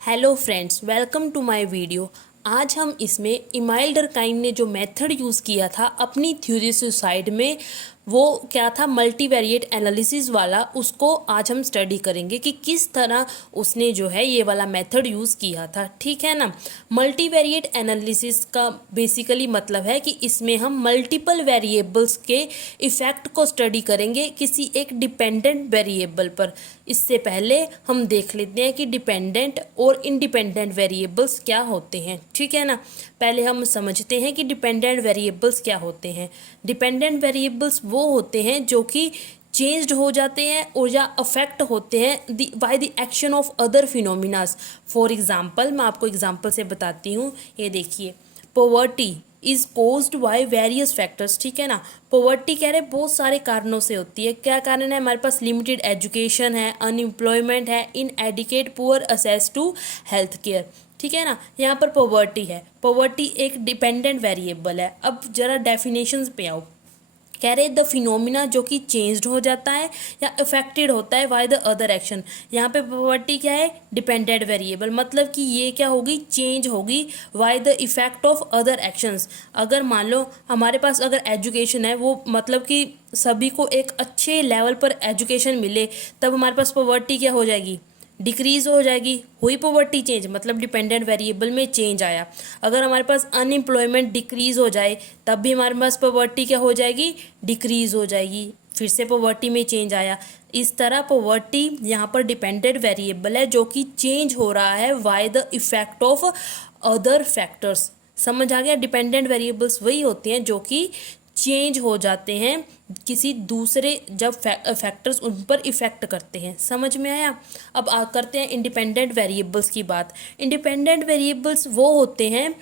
Hello friends, welcome to my video. आज हम इसमें इमाइल डर्काइम ने जो मेथड यूज़ किया था अपनी थ्योरी सुसाइड में, वो क्या था, मल्टीवेरिएट एनालिसिस वाला। उसको आज हम स्टडी करेंगे कि किस तरह उसने जो है ये वाला मेथड यूज़ किया था। ठीक है ना। मल्टीवेरिएट एनालिसिस का बेसिकली मतलब है कि इसमें हम मल्टीपल वेरिएबल्स के इफ़ेक्ट को स्टडी करेंगे किसी एक डिपेंडेंट वेरिएबल पर। इससे पहले हम देख लेते हैं कि डिपेंडेंट और इंडिपेंडेंट वेरिएबल्स क्या होते हैं। ठीक है ना। पहले हम समझते हैं कि डिपेंडेंट वेरिएबल्स क्या होते हैं। डिपेंडेंट वेरिएबल्स वो होते हैं जो कि चेंज्ड हो जाते हैं और या अफेक्ट होते हैं by the action of other phenomenas. For example, मैं आपको एग्जांपल से बताती हूँ। ये देखिए, poverty is caused by various factors. ठीक है ना। पॉवर्टी कह रहे बहुत सारे कारणों से होती है। क्या कारण है? हमारे पास लिमिटेड एजुकेशन है, अनएम्प्लॉयमेंट है, inadequate poor access to health care. ठीक है ना। यहाँ पर पॉवर्टी है। पॉवर्टी एक डिपेंडेंट वेरिएबल है। अब जरा डेफिनेशंस पे आओ। कह रहे द फिनोमिना जो कि चेंज्ड हो जाता है या अफेक्टेड होता है बाय द अदर एक्शन। यहाँ पे प्रॉपर्टी क्या है? डिपेंडेंट वेरिएबल, मतलब कि ये क्या होगी? चेंज होगी by the effect of other actions. अगर मान लो हमारे पास अगर एजुकेशन है, वो मतलब कि सभी को एक अच्छे लेवल पर एजुकेशन मिले, तब हमारे पास पॉवर्टी क्या हो जाएगी? डिक्रीज हो जाएगी। हुई पॉवर्टी चेंज, मतलब डिपेंडेंट वेरिएबल में चेंज आया। अगर हमारे पास अनएम्प्लॉयमेंट डिक्रीज हो जाए, तब भी हमारे पास पॉवर्टी क्या हो जाएगी? डिक्रीज हो जाएगी। फिर से पॉवर्टी में चेंज आया। इस तरह पॉवर्टी यहाँ पर डिपेंडेंट वेरिएबल है जो कि चेंज हो रहा है by the effect of other factors. समझ आ गया? डिपेंडेंट वेरिएबल्स वही होते हैं जो कि चेंज हो जाते हैं किसी दूसरे, जब फैक्टर्स उन पर इफेक्ट करते हैं। समझ में आया? अब करते हैं इंडिपेंडेंट वेरिएबल्स की बात। इंडिपेंडेंट वेरिएबल्स वो होते हैं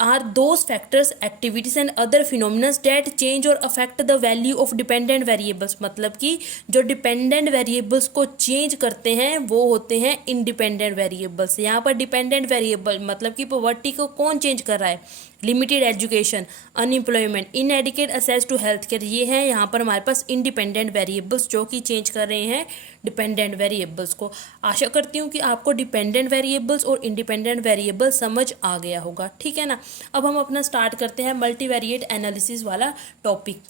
are those factors, activities and other phenomenons that change और affect the value of dependent variables. मतलब कि जो डिपेंडेंट वेरिएबल्स को चेंज करते हैं वो होते हैं इंडिपेंडेंट वेरिएबल्स। यहाँ पर डिपेंडेंट वेरिएबल मतलब कि पॉवर्टी को कौन चेंज कर रहा है? Limited education, unemployment, inadequate access to health care, ये हैं यहाँ पर हमारे पास इंडिपेंडेंट वेरिएबल्स जो कि चेंज कर रहे हैं डिपेंडेंट वेरिएबल्स को। आशा करती हूँ कि आपको डिपेंडेंट वेरिएबल्स और इंडिपेंडेंट वेरिएबल समझ आ गया होगा। ठीक है ना। अब हम अपना स्टार्ट करते हैं मल्टीवेरिएट एनालिसिस वाला topic.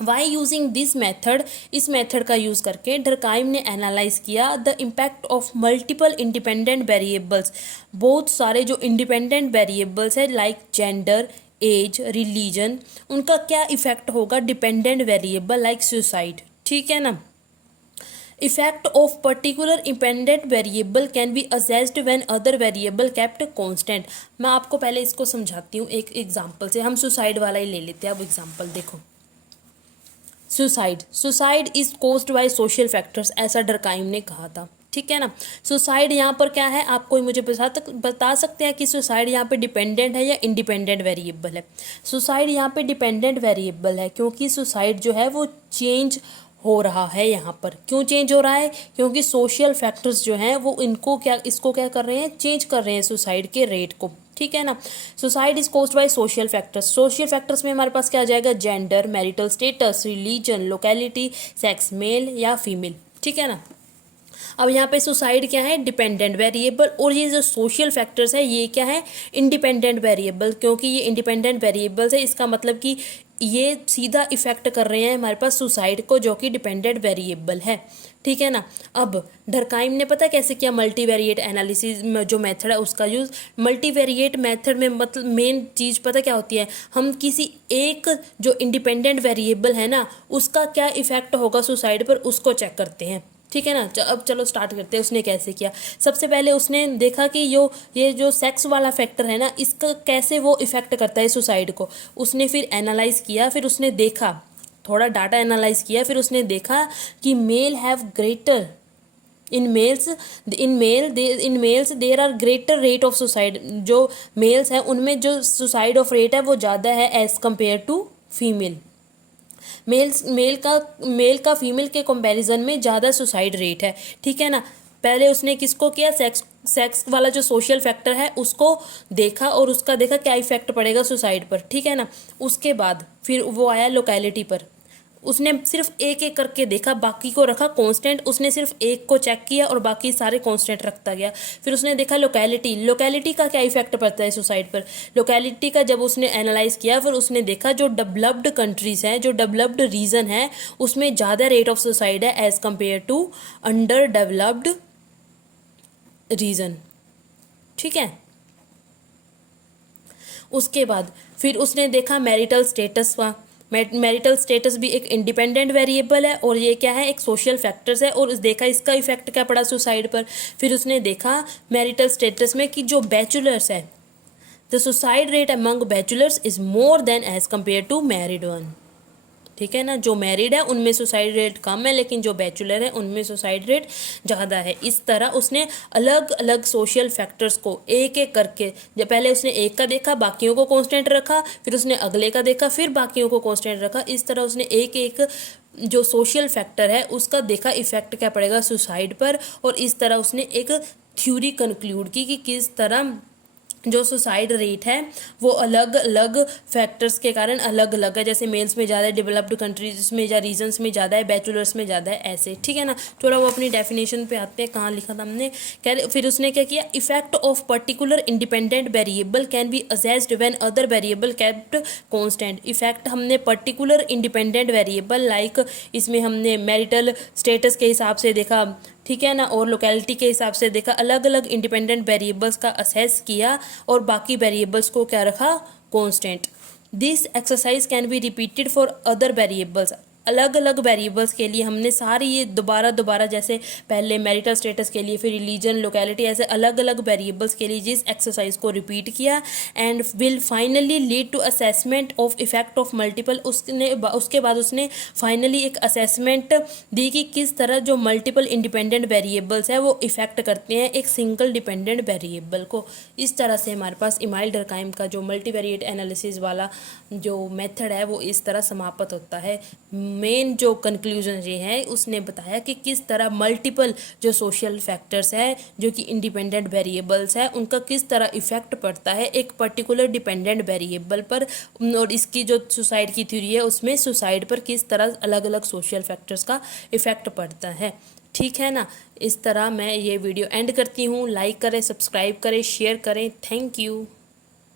Why using this method, इस मेथड का यूज़ करके डर्काइम ने एनालाइज किया the impact of multiple independent variables. बहुत सारे जो इंडिपेंडेंट वेरिएबल्स है लाइक जेंडर, एज, रिलीजन, उनका क्या इफेक्ट होगा डिपेंडेंट वेरिएबल लाइक सुसाइड। ठीक है ना। Effect of particular independent variable can be assessed when other variable kept constant. मैं आपको पहले इसको समझाती हूँ एक एग्जांपल से। हम सुसाइड वाला ही ले लेते हैं। अब एग्जांपल देखो। Suicide is caused by social factors, ऐसा डर्काइम ने कहा था। ठीक है ना। सुसाइड यहाँ पर क्या है? आप कोई मुझे बता सकते हैं कि सुसाइड यहाँ पे डिपेंडेंट है या इंडिपेंडेंट वेरिएबल है? सुसाइड यहाँ पे डिपेंडेंट वेरिएबल है, क्योंकि सुसाइड जो है वो चेंज हो रहा है। यहाँ पर क्यों चेंज हो रहा है? क्योंकि सोशल फैक्टर्स जो हैं वो इसको क्या कर रहे हैं? चेंज कर रहे हैं सुसाइड के रेट को। ठीक है ना। Suicide is caused by social factors. Social factors में हमारे पास क्या आ जाएगा? Gender, marital status, religion, locality, sex, male या फीमेल। ठीक है ना। अब यहाँ पे सुसाइड क्या है? डिपेंडेंट वेरिएबल, और ये जो सोशल फैक्टर्स है ये क्या है? Independent variable. क्योंकि ये इंडिपेंडेंट वेरिएबल्स है, इसका मतलब कि ये सीधा इफेक्ट कर रहे हैं हमारे पास सुसाइड को, जो कि डिपेंडेंट वेरिएबल है। ठीक है ना। अब डर्काइम ने पता कैसे किया मल्टीवेरिएट एनालिसिस में जो मेथड है उसका यूज़। मल्टीवेरिएट मेथड में मतलब मेन चीज़ पता क्या होती है? हम किसी एक जो इंडिपेंडेंट वेरिएबल है ना, उसका क्या इफेक्ट होगा सुसाइड पर, उसको चेक करते हैं। ठीक है ना। अब चलो स्टार्ट करते हैं। उसने कैसे किया? सबसे पहले उसने देखा कि ये जो सेक्स वाला फैक्टर है ना, इसका कैसे वो इफेक्ट करता है सुसाइड को। उसने फिर एनालाइज किया, फिर उसने देखा, थोड़ा डाटा एनालाइज किया, फिर उसने देखा कि male have greater in males there are greater rate of suicide. जो मेल्स हैं उनमें जो सुसाइड ऑफ रेट है वो ज़्यादा है as compare to female. Male का फीमेल के कंपैरिजन में ज़्यादा सुसाइड रेट है। ठीक है ना। पहले उसने किसको किया? सेक्स वाला जो सोशल फैक्टर है उसको देखा, और उसका देखा क्या इफेक्ट पड़ेगा सुसाइड पर। ठीक है ना। उसके बाद फिर वो आया लोकेलिटी पर। उसने सिर्फ एक एक करके देखा, बाकी को रखा कांस्टेंट, उसने सिर्फ एक को चेक किया और बाकी सारे कांस्टेंट रखता गया। फिर उसने देखा लोकेलिटी, लोकेलिटी का क्या इफेक्ट पड़ता है सुसाइड पर। लोकेलिटी का जब उसने एनालाइज किया, फिर उसने देखा जो डेवलप्ड कंट्रीज हैं, जो डेवलप्ड रीजन है, उसमें ज़्यादा रेट ऑफ सुसाइड है as compare to under developed region. ठीक है। उसके बाद फिर उसने देखा मैरिटल स्टेटस का। मैरिटल स्टेटस भी एक इंडिपेंडेंट वेरिएबल है और ये क्या है, एक सोशल फैक्टर्स है, और देखा इसका इफेक्ट क्या पड़ा सुसाइड पर। फिर उसने देखा मैरिटल स्टेटस में कि जो बैचलर्स है, the suicide rate among bachelors is more than as compare to married one. ठीक है ना, जो मैरिड है उनमें सुसाइड रेट कम है, लेकिन जो बैचलर है उनमें सुसाइड रेट ज़्यादा है। इस तरह उसने अलग अलग सोशल फैक्टर्स को एक एक करके, जब पहले उसने एक का देखा, बाकियों को कांस्टेंट रखा, फिर उसने अगले का देखा, फिर बाकियों को कांस्टेंट रखा। इस तरह उसने एक एक जो सोशल फैक्टर है उसका देखा इफेक्ट क्या पड़ेगा सुसाइड पर, और इस तरह उसने एक थ्योरी कंक्लूड की कि किस तरह जो सुसाइड रेट है वो अलग अलग फैक्टर्स के कारण अलग अलग है। जैसे मेल्स में ज़्यादा है, डेवलप्ड कंट्रीज में या रीजन्स में ज़्यादा है, बैचलर्स में ज़्यादा है, ऐसे। ठीक है ना। थोड़ा वो अपनी डेफिनेशन पे आते हैं, कहाँ लिखा था हमने। फिर उसने क्या किया, effect of particular independent variable can be assessed when other variable kept constant. Effect हमने पर्टिकुलर इंडिपेंडेंट वेरिएबल लाइक इसमें हमने मैरिटल स्टेटस के हिसाब से देखा, ठीक है ना, और लोकेलिटी के हिसाब से देखा, अलग अलग इंडिपेंडेंट वेरिएबल्स का असेस किया और बाकी वेरिएबल्स को क्या रखा, constant. This exercise can be repeated for other variables. अलग अलग वेरिएबल्स के लिए हमने सारी ये दोबारा जैसे पहले मैरिटल स्टेटस के लिए, फिर रिलीजन, लोकेलिटी, ऐसे अलग अलग वेरिएबल्स के लिए जिस एक्सरसाइज को रिपीट किया, and will finally lead to assessment of effect of multiple. उसके बाद उसने फाइनली एक असेसमेंट दी कि किस तरह जो मल्टीपल इंडिपेंडेंट वेरिएबल्स है वो इफेक्ट करते हैं एक सिंगल डिपेंडेंट वेरिएबल को। इस तरह से हमारे पास इमाइल डर्कहाइम का जो मल्टीवेरिएट एनालिसिस वाला जो मेथड है वो इस तरह समाप्त होता है। मेन जो कंक्लूजन ये है, उसने बताया कि किस तरह मल्टीपल जो सोशल फैक्टर्स है, जो कि इंडिपेंडेंट वेरिएबल्स है, उनका किस तरह इफेक्ट पड़ता है एक पर्टिकुलर डिपेंडेंट वेरिएबल पर, और इसकी जो सुसाइड की थ्योरी है उसमें सुसाइड पर किस तरह अलग अलग सोशल फैक्टर्स का इफेक्ट पड़ता है। ठीक है ना। इस तरह मैं ये वीडियो एंड करती हूँ। लाइक करें, सब्सक्राइब करें, शेयर करें। Thank you.